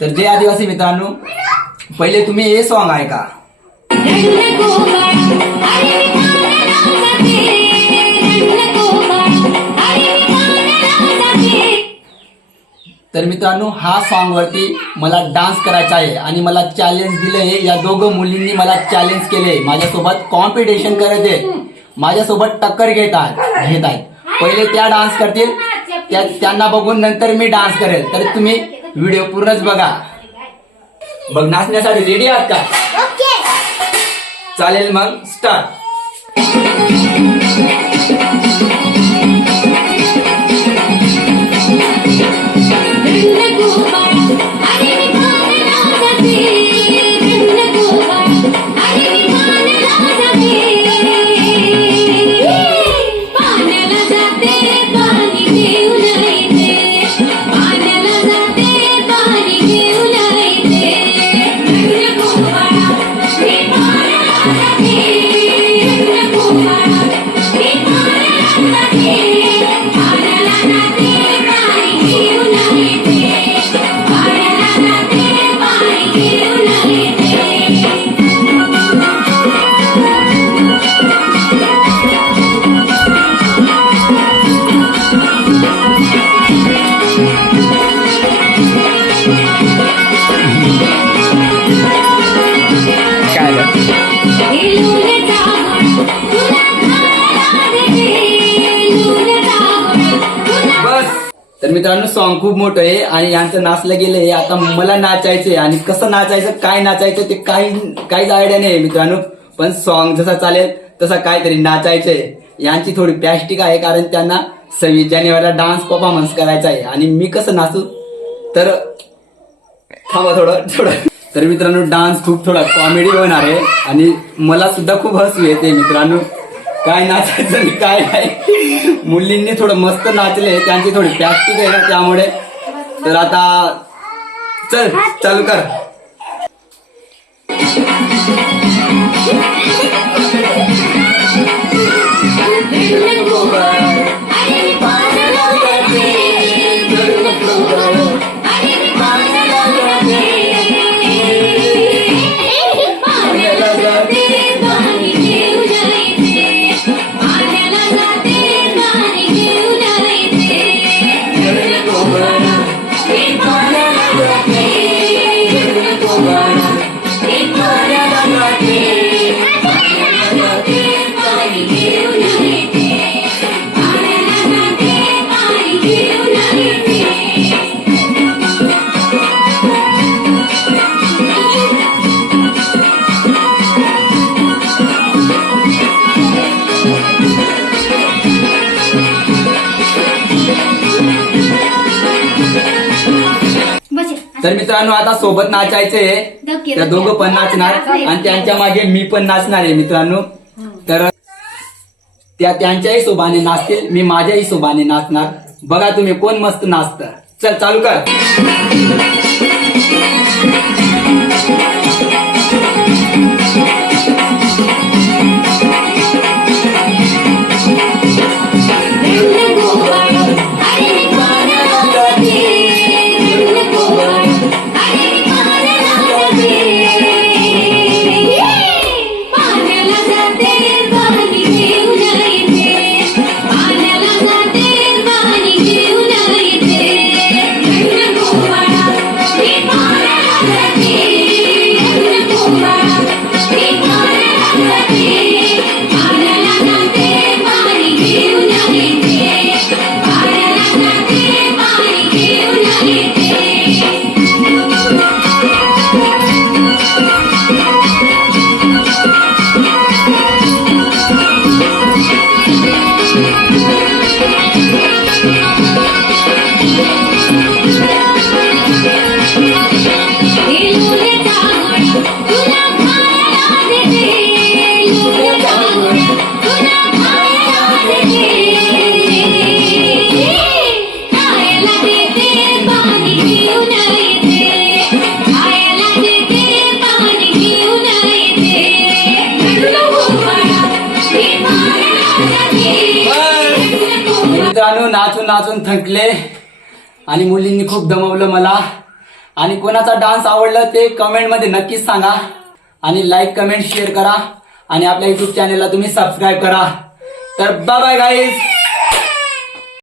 तर जय आदिवासी मित्रांनो, पहिले तुम्ही हे सॉन्ग ऐका. तर मित्रांनो, हा सॉन्ग वरती मला डान्स करायचा आहे आणि मला चॅलेंज दिलंय. या दोघं मुलींनी मला चॅलेंज केले, माझ्यासोबत कॉम्पिटिशन करत आहे, माझ्यासोबत टक्कर घेत आहेत. पहिले त्या डान्स करतील, त्यांना बघून नंतर मी डान्स करेल. तर तुम्ही व्हिडिओ पूर्णच बघा. बघ, नाचण्यासाठी रेडी आहात का? चालेल, मग स्टार्ट. तर मित्रांनो, सॉन्ग खूप मोठं आहे आणि यांचं नाचलं गेलंय. आता मला नाचायचंय आणि कसं नाचायचं, काय नाचायचं ते काहीच आयडिया नाही मित्रांनो. पण सॉन्ग जसा चालेल तसा काहीतरी नाचायचंय. यांची थोडी प्लॅस्टिक आहे, कारण त्यांना 26 जानेवारीला डान्स परफॉर्मन्स करायचा आहे आणि मी कसं नाचू. तर थांबा थोडं. तर मित्रांनो, डान्स खूप थोडा कॉमेडी होणार आहे आणि मला सुद्धा खूप हसू येते मित्रांनो. काय नाचायचं आणि काय नाही. मुलींनी थोडं मस्त नाचले, त्यांची थोडी प्रॅक्टिस आहे ना त्यामुळे. तर आता चल चालू कर. तर मित्रांनो, आता सोबत नाचायचंय. त्या दोघं पण नाचणार आणि त्यांच्या मागे मी पण नाचणार आहे मित्रांनो. तर त्या त्यांच्याही सोबाने नाचतील, मी माझ्याही सोबाने नाचणार. बघा तुम्ही कोण मस्त नाचतं. चल चालू कर. मित्रांनो नाचून नाचून थकले आणि मुलींनी खूप दमवलं मला आणि कोणाचा डान्स आवडला ते कमेंट मध्ये नक्कीच सांगा आणि लाईक कमेंट शेअर करा आणि आपल्या युट्यूब चॅनलला तुम्ही सबस्क्राईब करा. तर बाय बाय गाईज.